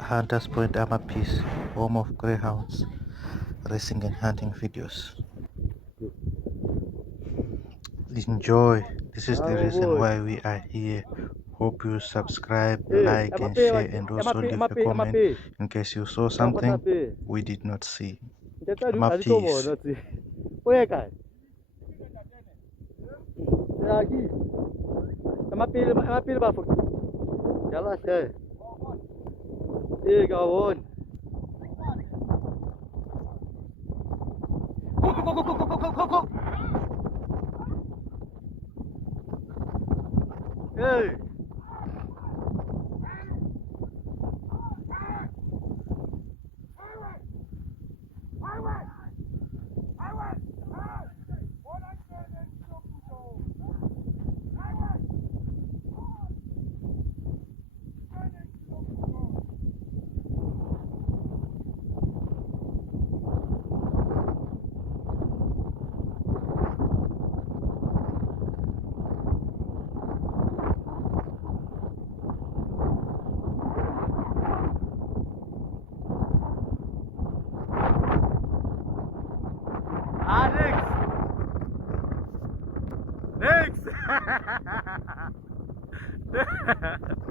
Hunters Point Amaphisi, home of greyhounds, racing and hunting videos. Enjoy. This is the Bravo reason boy. why we are here. Hope you subscribe, Eh, like, and MAP, share, and also leave a MAP. comment in case you saw Tao có something tháp đi. we did not see. Chắc ta đủ ăn câu bò Amaphisi. nó gì. Ôi cái. Ya aquí. MAP ba phục. Jalan saya. Eh kawan. Kok. Eh. Next. Next.